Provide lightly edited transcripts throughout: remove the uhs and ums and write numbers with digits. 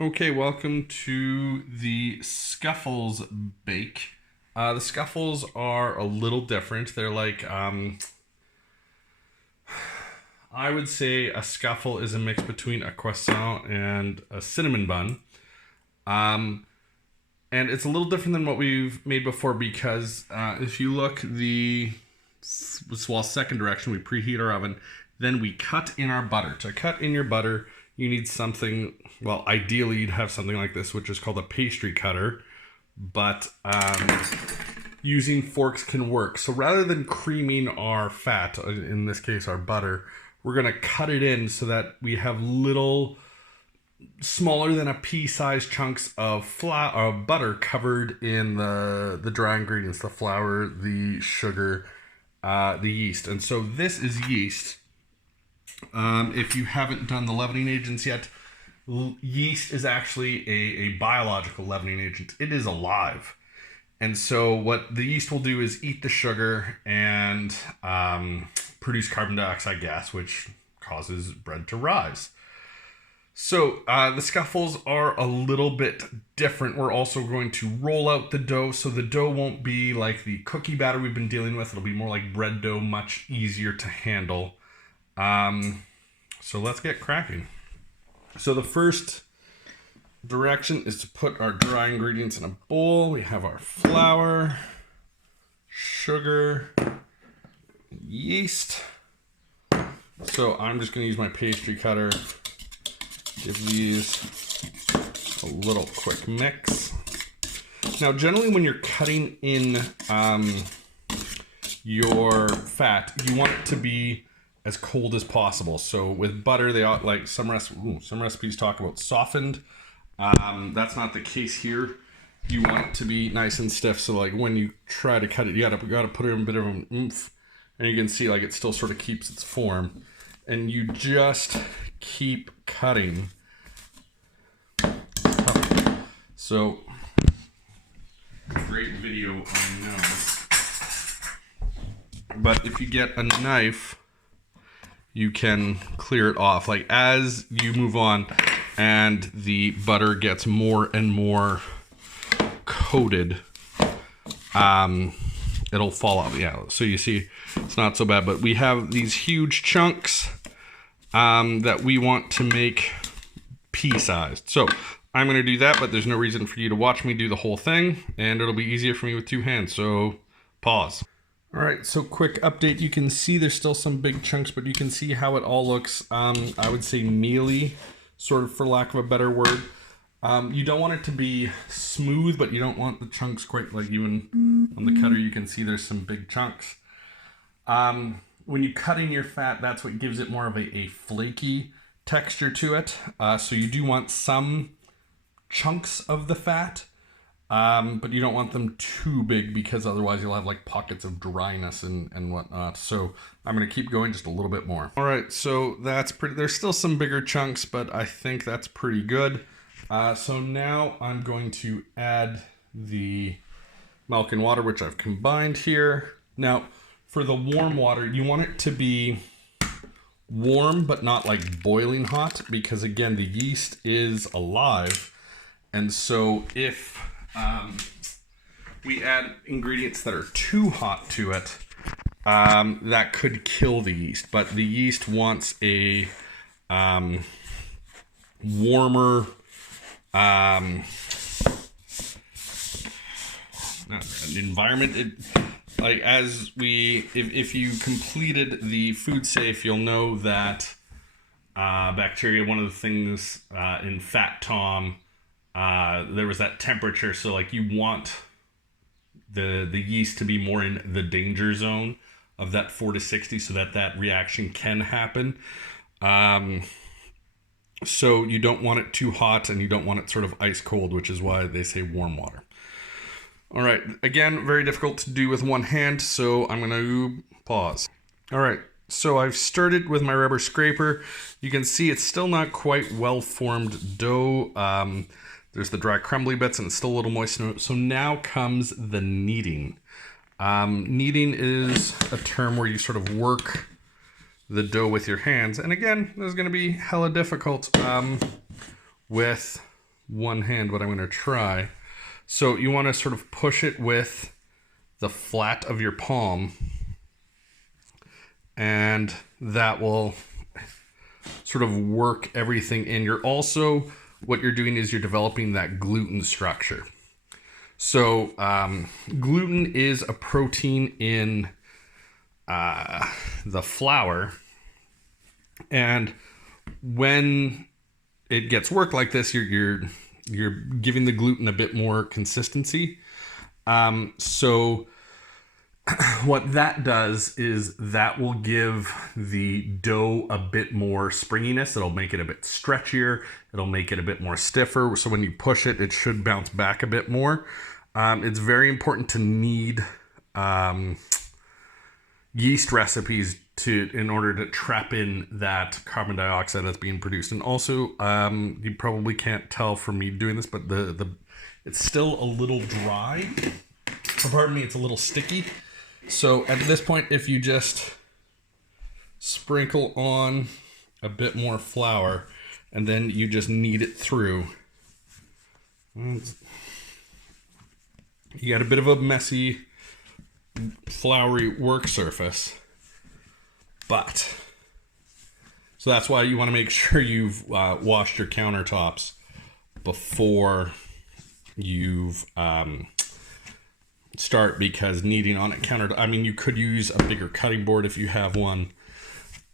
Okay, welcome to the Scuffles bake. The Scuffles are a little different. They're like, I would say a Scuffle is a mix between a croissant and a cinnamon bun. Um, and it's a little different than what we've made before because if you look second direction, we preheat our oven, then we cut in our butter. To cut in your butter, you need something, well, ideally you'd have something like this, which is called a pastry cutter, but using forks can work. So rather than creaming our fat, in this case our butter, we're gonna cut it in so that we have little, smaller than a pea-sized chunks of butter covered in the dry ingredients, the flour, the sugar, the yeast. And so this is yeast. If you haven't done the leavening agents yet, yeast is actually a biological leavening agent. It is alive. And so what the yeast will do is eat the sugar and produce carbon dioxide gas, which causes bread to rise. So the Scuffles are a little bit different. We're also going to roll out the dough, so the dough won't be like the cookie batter we've been dealing with. It'll be more like bread dough, much easier to handle. So let's get cracking. So the first direction is to put our dry ingredients in a bowl. We have our flour, sugar, yeast. So I'm just going to use my pastry cutter. Give these a little quick mix. Now, generally when you're cutting in your fat, you want it to be as cold as possible. So with butter, they ought, like some recipes talk about softened. That's not the case here. You want it to be nice and stiff. So like when you try to cut it, you gotta put it in a bit of an oomph, and you can see like it still sort of keeps its form. And you just keep cutting. So great video, I know. But if you get a knife, you can clear it off. Like as you move on and the butter gets more and more coated, it'll fall off. Yeah, so you see it's not so bad, but we have these huge chunks that we want to make pea-sized. So I'm going to do that, but there's no reason for you to watch me do the whole thing, and it'll be easier for me with two hands, so pause. All right, so quick update. You can see there's still some big chunks, but you can see how it all looks, I would say mealy, sort of for lack of a better word. You don't want it to be smooth, but you don't want the chunks quite, like even on the cutter, you can see there's some big chunks. When you cut in your fat, that's what gives it more of a flaky texture to it. So you do want some chunks of the fat, but you don't want them too big because otherwise you'll have like pockets of dryness and whatnot. So I'm going to keep going just a little bit more. All right, so that's pretty, there's still some bigger chunks, but I think that's pretty good. So now I'm going to add the milk and water, which I've combined here. Now, for the warm water, you want it to be warm, but not like boiling hot, because again, the yeast is alive. And so if we add ingredients that are too hot to it, that could kill the yeast. But the yeast wants a warmer environment. Like if you completed the food safe, you'll know that bacteria, one of the things in Fat Tom, there was that temperature. So like you want the yeast to be more in the danger zone of that 4 to 60 so that reaction can happen. So you don't want it too hot and you don't want it sort of ice cold, which is why they say warm water. All right, again, very difficult to do with one hand, so I'm gonna pause. All right, so I've started with my rubber scraper. You can see it's still not quite well-formed dough. There's the dry crumbly bits and it's still a little moist. So now comes the kneading. Kneading is a term where you sort of work the dough with your hands. And again, this is gonna be hella difficult with one hand, but I'm going to try. So you want to sort of push it with the flat of your palm, and that will sort of work everything in. You're also, what you're doing is you're developing that gluten structure. So gluten is a protein in the flour, and when it gets worked like this, you're giving the gluten a bit more consistency. So what that does is that will give the dough a bit more springiness. It'll make it a bit stretchier. It'll make it a bit more stiffer. So when you push it, it should bounce back a bit more. It's very important to knead yeast recipes in order to trap in that carbon dioxide that's being produced. And also, you probably can't tell from me doing this, but it's still a little dry. Or pardon me, it's a little sticky. So at this point, if you just sprinkle on a bit more flour and then you just knead it through, you got a bit of a messy, floury work surface. But, so that's why you want to make sure you've washed your countertops before you've start, because kneading on a counter, I mean, you could use a bigger cutting board if you have one,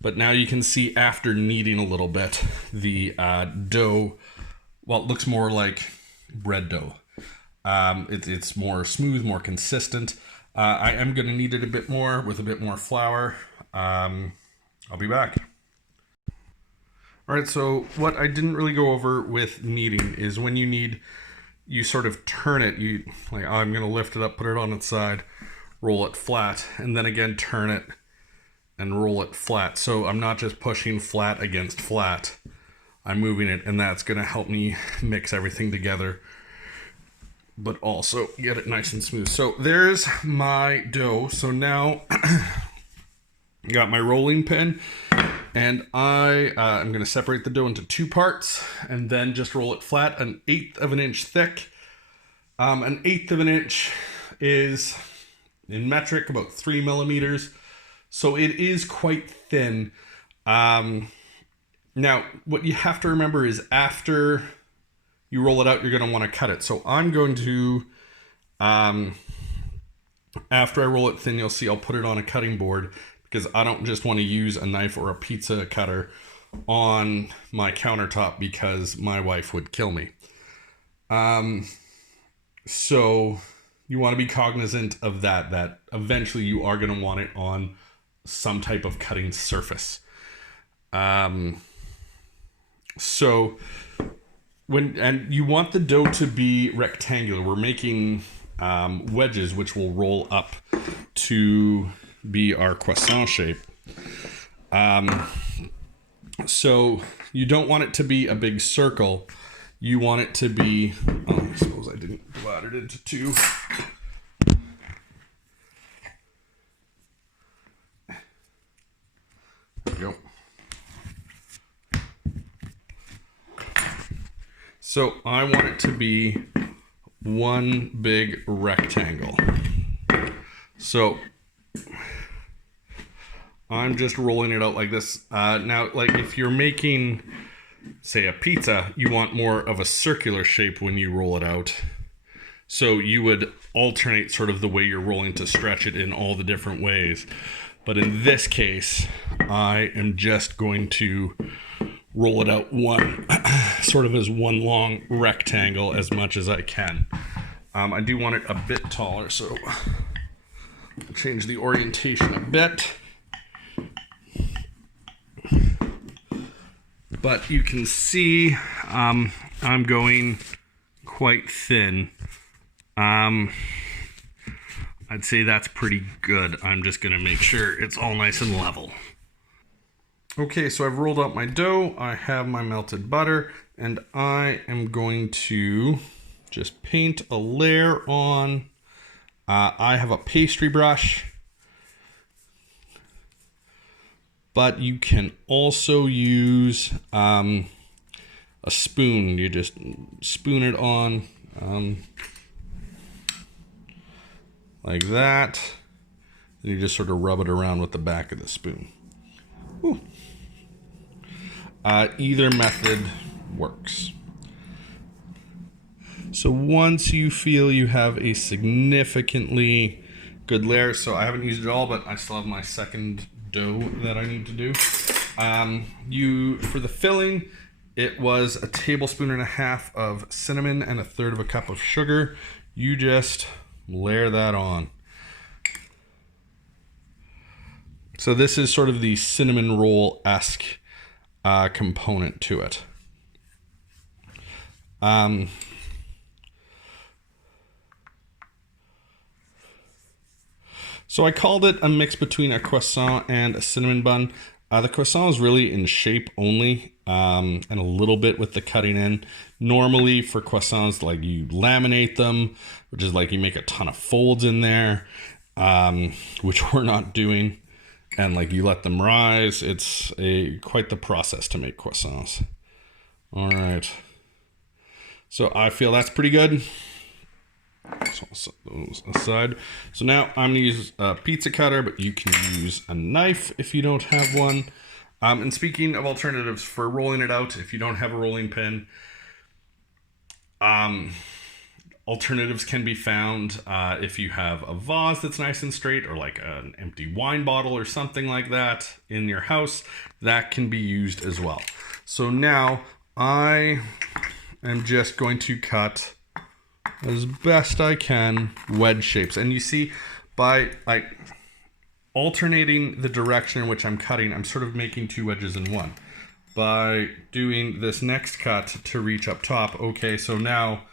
but now you can see after kneading a little bit, the dough, well, it looks more like bread dough. It's more smooth, more consistent. I am going to knead it a bit more with a bit more flour. I'll be back. All right, so what I didn't really go over with kneading is when you knead, you sort of turn it. You like, I'm going to lift it up, put it on its side, roll it flat, and then again turn it and roll it flat. So I'm not just pushing flat against flat. I'm moving it, and that's going to help me mix everything together, but also get it nice and smooth. So there's my dough. So now got my rolling pin, and I'm going to separate the dough into two parts and then just roll it flat, 1/8 of an inch thick. 1/8 of an inch is, in metric, about 3 millimeters. So it is quite thin. Now, what you have to remember is after you roll it out, you're going to want to cut it. So I'm going to, after I roll it thin, you'll see I'll put it on a cutting board, because I don't just want to use a knife or a pizza cutter on my countertop, because my wife would kill me. So you want to be cognizant of that eventually you are going to want it on some type of cutting surface. So and you want the dough to be rectangular. We're making wedges, which will roll up to be our croissant shape. So you don't want it to be a big circle. You want it to be, I suppose I didn't divide it into two. There we go. So I want it to be one big rectangle. So I'm just rolling it out like this. Now, like if you're making, say, a pizza, you want more of a circular shape when you roll it out. So you would alternate sort of the way you're rolling to stretch it in all the different ways. But in this case, I am just going to roll it out one, sort of as one long rectangle as much as I can. I do want it a bit taller, so I'll change the orientation a bit. But you can see I'm going quite thin. I'd say that's pretty good. I'm just going to make sure it's all nice and level. Okay, so I've rolled out my dough. I have my melted butter, and I am going to just paint a layer on. I have a pastry brush, but you can also use a a spoon. You just spoon it on like that. And you just sort of rub it around with the back of the spoon. Whew. Either method works. So once you feel you have a significantly good layer, so I haven't used it all, but I still have my second dough that I need to do. For the filling, it was a tablespoon and a half of cinnamon and a third of a cup of sugar. You just layer that on. So this is sort of the cinnamon roll-esque component to it. So I called it a mix between a croissant and a cinnamon bun. The croissant is really in shape only, and a little bit with the cutting in. Normally for croissants, like you laminate them, which is like you make a ton of folds in there, which we're not doing. And like you let them rise. It's quite the process to make croissants. All right. So I feel that's pretty good. So I'll set those aside. So now I'm gonna use a pizza cutter, but you can use a knife if you don't have one. And speaking of alternatives for rolling it out, if you don't have a rolling pin, alternatives can be found if you have a vase that's nice and straight, or like an empty wine bottle or something like that in your house, that can be used as well. So now I am just going to cut as best I can wedge shapes. And you see, by like alternating the direction in which I'm cutting, I'm sort of making two wedges in one. By doing this next cut to reach up top, okay, so now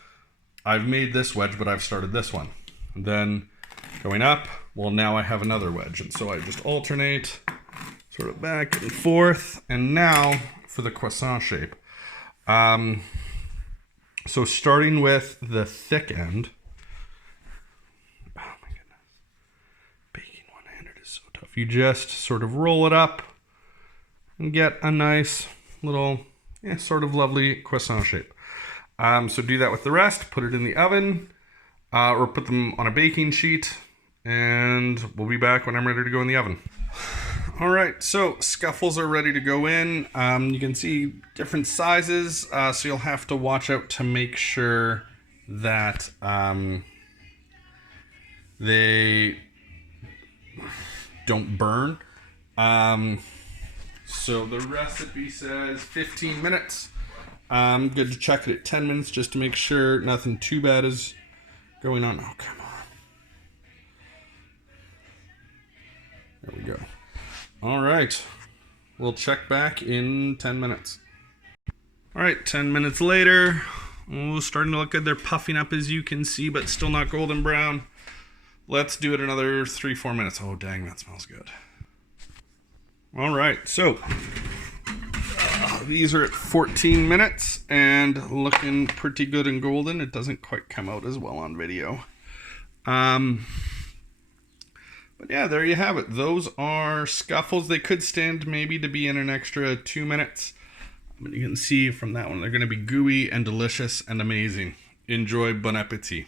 I've made this wedge, but I've started this one. And then going up, well, now I have another wedge. And so I just alternate sort of back and forth. And now for the croissant shape. So starting with the thick end. Oh my goodness. Baking one-handed is so tough. You just sort of roll it up and get a nice little, sort of lovely croissant shape. So do that with the rest, put it in the oven, or put them on a baking sheet, and we'll be back when I'm ready to go in the oven. All right, so Scuffles are ready to go in. You can see different sizes, so you'll have to watch out to make sure that they don't burn. So the recipe says 15 minutes. I'm good to check it at 10 minutes just to make sure nothing too bad is going on. Oh, come on. There we go. All right. We'll check back in 10 minutes. All right, 10 minutes later. Oh, starting to look good. They're puffing up, as you can see, but still not golden brown. Let's do it another 3-4 minutes. Oh, dang, that smells good. All right, so these are at 14 minutes and looking pretty good and golden. It doesn't quite come out as well on video. But yeah, there you have it. Those are Scuffles. They could stand maybe to be in an extra 2 minutes. But you can see from that one, they're going to be gooey and delicious and amazing. Enjoy. Bon appetit.